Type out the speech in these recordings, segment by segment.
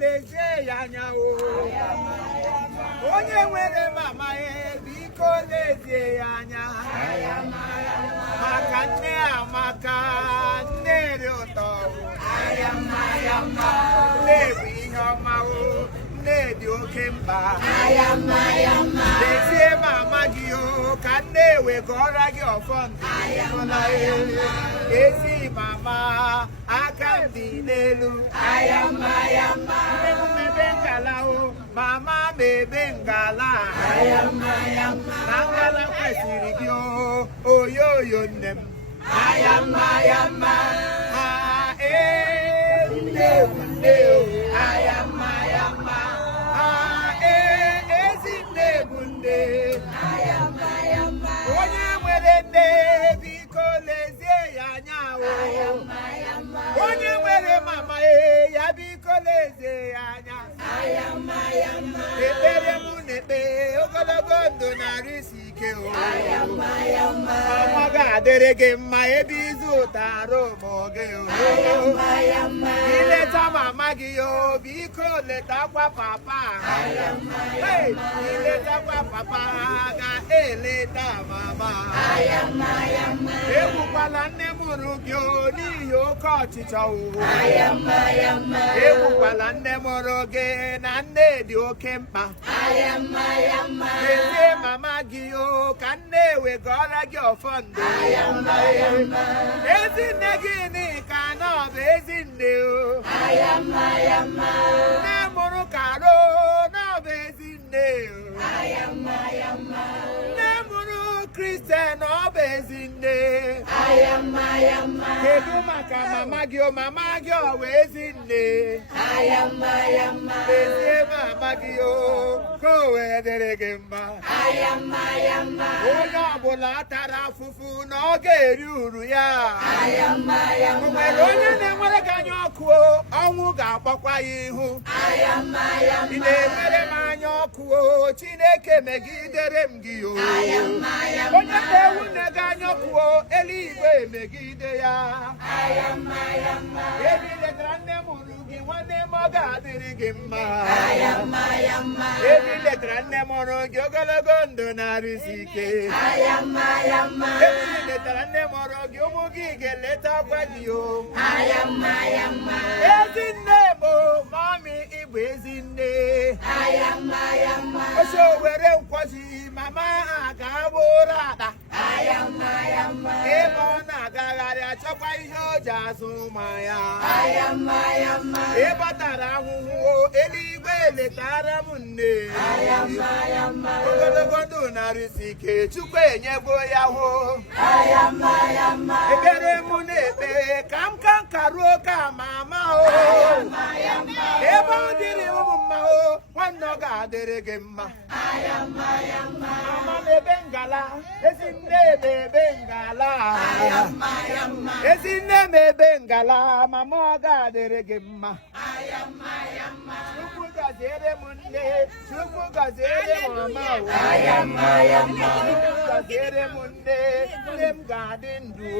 lezie ya anya o. Onye nwere mama biko lezie ya anya. Maka nne amaka, nne dị ụtọ. Nne bụ ihe ọma o, nne dị oke mkpa. Lezie mama gị o, ka nne wegọrọ gị ọfọ ndụ. Ezi mama, aka m dị n'elu. Nne m mebe ngala o, mama mebe ngala. Na ngala kwesịrị gị o, oyoyo nne m. Nne bụ nne o. Ezi nne bụ nne. Onye nwere nne biko lezie ya anya o. Onye nwere mama ya biko lezie ya anya. Ekpere m na-ekpe ogologo ndụ narị isi ike o. Ọma ga-adịrị gị mma ebe izu ụtara ụmụ gị o. Ileta mama gị o, biko letakwa papa. Iletakwa papa ga-eleta mama. Egbukwala nne mụrụ gị o n'ihi oke ọchịchọ o. Egbukwala nne mụrụ gị na nne dị oke mkpa. Lezie mama gị o, ka nne wegọrọ gị ọfọ ndụ. Ezi nne gị ka na ọ bụ ezi nne o. Nne mụrụ Karo na ọ bụ ezi nne o. Nne mụrụ Kristian ọ bụ ezi nne. Kedu maka mama gị o, mama gị ọ bụ ezi nne. Lezie mama gị o, ka o wee dịrị gị mma. Onye ọbụla tara afụfụ na ọ ga-eri uru ya. O nwere onye na-enwere gị anya ọkụ o, ọnwụ ga-agbakwa ya ihu. Ị na-enwere m anya ọkụ o, Chineke megidere m gị o. Onye na-ewune gị anya ọkụ o, eluigwe megide ya. Ebi letara nne mụrụ gị, nwanne m ọ ga-adịrị gị mma. Ebi letara nne mụrụ gị, ogologo ndụ narị isi ike. Ebi letara nne mụrụ gị, ụmụ gị ga-eletakwa gị o. Ezi nne bụ mami, ịbụ ezi nne. Oso were nkwozi mama ha ga-abụrụ ada. Ebe ọ na-agagharị achọkwa ihe o ji azụ ụma ya. Ebe ọ tara ahụhụ eluigwe letara m nne. Ogologo ndụ narị isi ike Chukwu enyego ya hụ. Ekpere m na-ekpe ka m ka nkaruo ka mama o. Ebe ọ dịrị ụmụ mma o, nwanne ọ ga-adịrị gị mma. Mama mebe ngala, ezi nne mebe ngala. Ezi nne mebe ngala, mama ọ ga-adịrị gị mma. Chukwu gọziere m nne, Chukwu gọziere m mama o. Chukwu gọziere m nne, nne m ga-adị ndụ.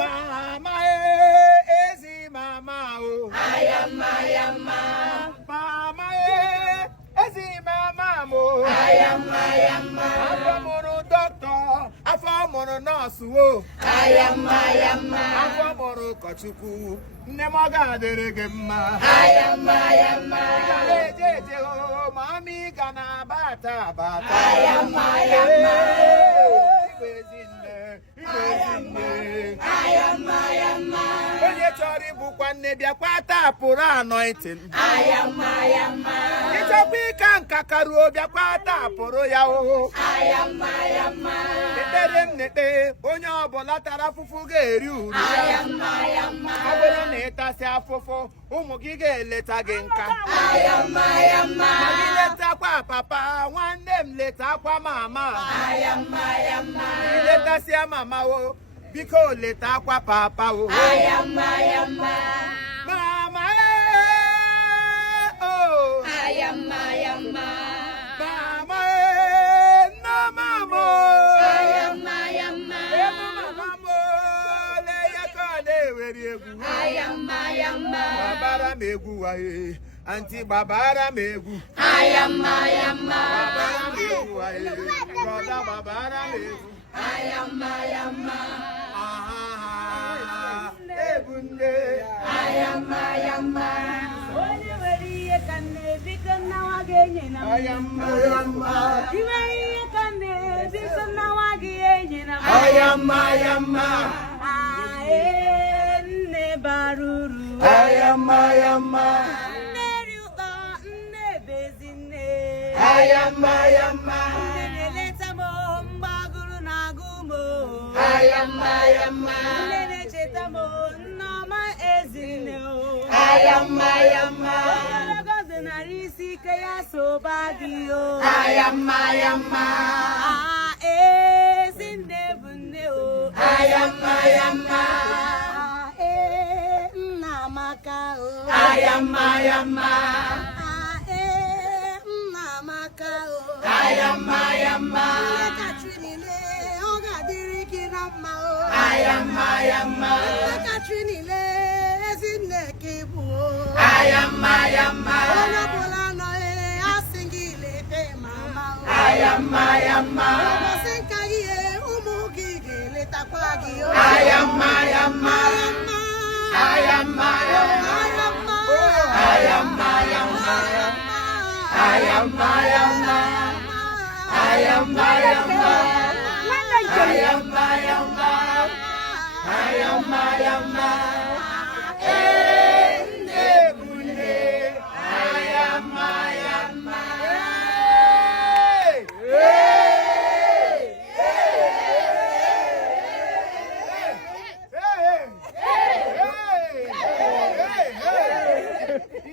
Mama ezi mama o. Mama ezi mama mo. Afọ mụrụ dọkịta, afọ mụrụ nọọsụ o. Afọ mụrụ ụkọchukwu, nne m ọ ga-adịrị gị mma. Ị ga na-eje eje o, ma amị ga na-abata abata. Ịbụ ezi nne, ịbụ ezi nne. Onye chọrọ ịbụkwa nne bịakwa tapụrụ anointing. Ịchọkwa ịka nka karuo bịakwa tapụrụ ya o. Ekpere m na-ekpe onye ọbụla tara afụfụ ga-eri uru ya. Ọ bụrụ na ịtasị afụfụ, ụmụ gị ga-eleta gị nka. Ma gị letakwa papa, nwanne m letakwa mama. Iletasịa mama o, biko letakwa papa o. Mama oh. Mama no mama. Mama le ya ka le weri egwu. Babara egwu wae. Auntie Babara megu. Ayama yama. Babara megu wae. Brother Babara megu. Ayama yama. Ebunde. Ayama yama. Oye wariye kanne bikana wagenye na. Ayama yama. Iwariye kanne bikana wagenye na. Ayama yama. Ae baruru. Ayama yama. Ne riuta ne bezine. Ayama yama. Ne leta mo mbaguru nagumo. Ayama yama. Ne cheta mo nama ezine o. Ayama yama. Gogo na risi ke ya so bagio. Ayama yama. Ezine bunne o. Ayama yama. Namaka o. Ayama yama. Namaka o. Ayama yama. Katrinile oga diriki nama o. Ayama yama. Katrinile ezine kibu o. Ayama yama. Ola no e asingile pe mama o. Ayama yama. Senka ye umugige le takwagi o. Ayama yama. Ayama yama. Ayama yama. Ayama yama. Ayama yama. Ayama yama. Ayama yama. Ebunde. Ayama yama.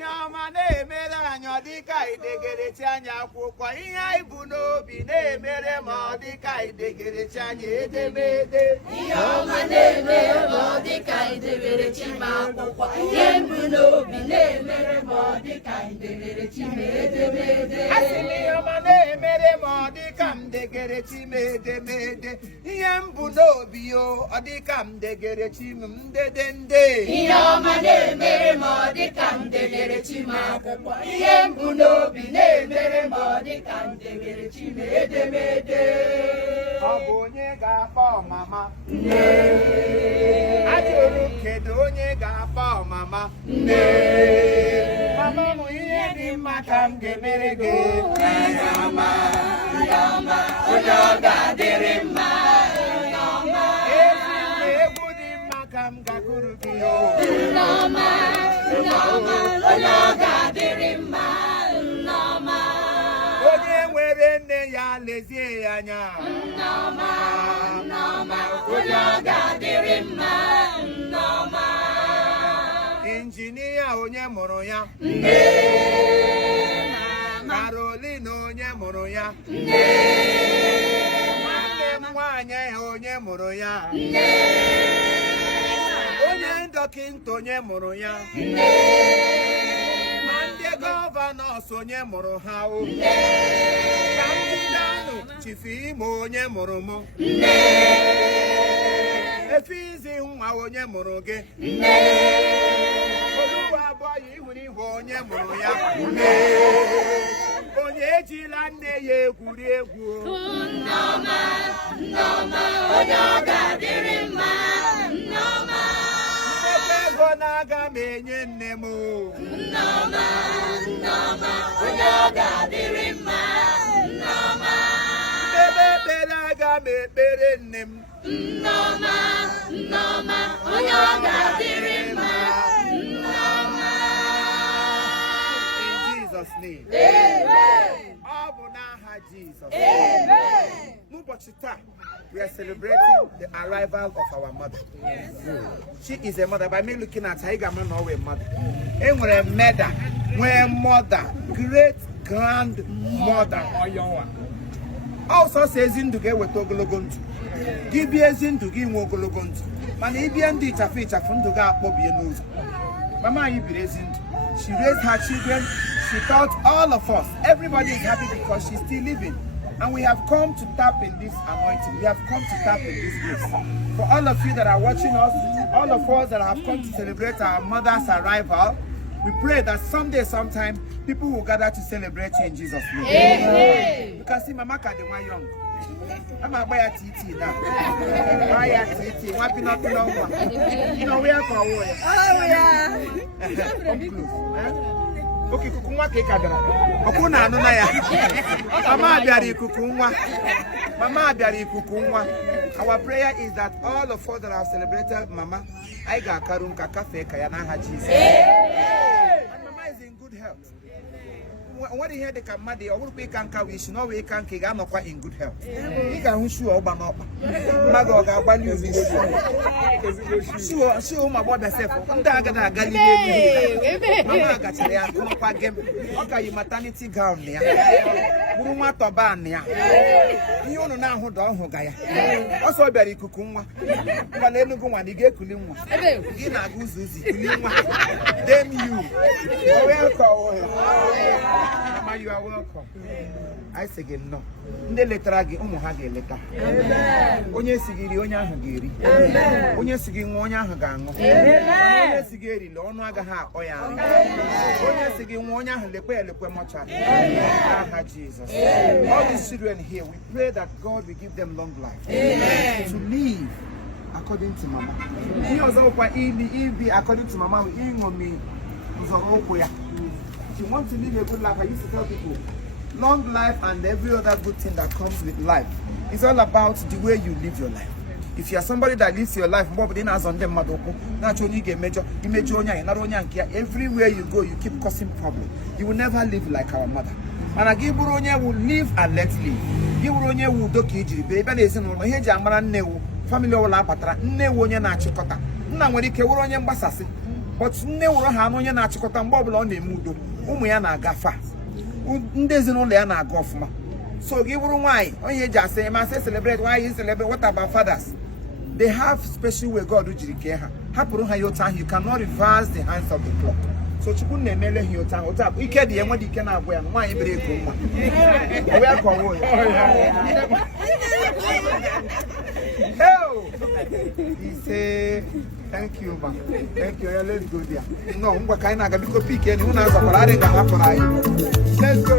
Yama na-emere anyị ọ dịka idegerechi anyị akwụkwọ ihe anyị bụ n'obi na-emere ma ọ dịka idegerechi anyị edemede. Ihe ọma na-eme ma ọ dịka idegerechi m akwụkwọ. Ihe mbụ n'obi na-emere ma ọ dịka idegerechi m edemede. A sị m ihe ọma na-emere ma ọ dịka m degerechi m edemede. Ihe m bụ n'obi yo ọ dịka m degerechi m ndedende. Ihe ọma na-emere ma ọ dịka m degerechi m akwụkwọ. Ihe mbụ n'obi na-emere ma ọ dịka m degerechi m edemede. Ọ bụ onye ga-akpọ mama? Nne. Ajụrụ m kedu onye ga-akpọ mama? Nne. Mama m ihe dị mma ka m ga-emere gị. Nneọma, nneọma, onye ọ ga-adịrị mma. Nneọma, Ezi mgbe egwu dị mma ka m gakụrụ gị. nneọma, nneọma, onye ọ ga-adịrị mma. Nneọma, Onye nwere nne ya lezie ya anya. nneọma, nneọma, onye ọ ga-adịrị mma. Nneọma, Injinia onye mụrụ ya. Caroline onye mụrụ ya. Nwanne m nwaanyị ha onye mụrụ ya. Onye dọkịta onye mụrụ ya. Ma ndị gọvanọs onye mụrụ ha o. Ka ndị nanụ chifu ime onye mụrụ mụ. Efi izi nwa onye mụrụ gị. Oluwa abụọ ihuru ihu onye mụrụ ya. Onye ejila nne ya egwuri egwu. nneọma, nneọma, onye ọ ga-adịrị mma. Nneọma, Ebe ego na-aga m enye nne m. nneọma, nneọma, onye ọ ga-adịrị mma. Nneọma, Ebe ekpere aga m ekpere nne m. nneọma, nneọma, onye ọ ga-adịrị mma. Nneọma. In Jesus' name. Amen. Ọ bụ n'aha Jizọs. Amen. N'ụbọchị taa, we are celebrating the arrival of our mother. She is a mother. By me looking at her, ị ga-ama na ọ wee mother. E nwere mother, nwee mother, great grandmother. Also says ndụ ga-eweta ogologo ndụ. Gị bie ezi ndụ gị nwe ogologo ndụ. Mana ịbịa ndị ịchafụ ịchafụ ndụ ga-akpọbie n'ụzọ. Mama anyị biri ezi ndụ. She raised her children. She taught all of us. Everybody is happy because she's still living. And we have come to tap in this anointing. We have come to tap in this grace. For all of you that are watching us, all of us that have come to celebrate our mother's arrival, We pray that someday, sometime, people will gather to celebrate you in Jesus' name. Amen. You can see Mama Kadima young. I'm a buyer TT now. Buyer TT. What pin up to know one? You know, we are for a warrior. Oh, yeah. Come close. Okay, Kukunwa Kekadra. Okuna no na ya. Mama Abiari Kukunwa. Mama Abiari Kukunwa. Our prayer is that all of us that have celebrated Mama, I got Karun Kakafe Kayana Jesus. And Mama is in good health. What do you hear the Kamadi or we can we should know we can Kiganokwa in good health. You can show Obama. Magoga Banu. Show my brother self. Mama got okay, maternity gown near. Buruma Tobania. You know now who don't Hogaya. Also, Berry Kukumwa. Valenu, you get Kulimwa. Gina Guzuzi, Kulimwa. Then you. Welcome. Mama, you are welcome. I say again, no. Nde letragi umuhage leta. Onye sigiri onya hagiri. Onye sigi ngonya hagango. Onye sigiri lo onu aga ha oya. Onye sigi ngonya lekwe mocha. Jesus. All these children here, we pray that God will give them long life. Amen. To live according to Mama. He also according to Mama. If you want to live a good life, I used to tell people, long life and every other good thing that comes with life, it's all about the way you live your life. If you are somebody that lives your life, everywhere you go, you keep causing problems. You will never live like our mother. And I give Buronya will live and let live. Give Buronya will do Kiji, baby, is in Jamara, family or Lapatra, Newonia Nachikota. Now when you can Basasi, but Newo Hamonia Nachikota, Bob on the Mudo, Umuana Gafa. Ndezin only an agofma. So give why? Oh, you just say, I say celebrate. Why you celebrate? What about fathers? They have special way God do care. You cannot reverse the hands of the clock. So you couldn't mele your time. We can't the what you can have when my break. He say, thank you, ma. Thank you. Let's go there. No, what kind of pick anyone else? Let's go.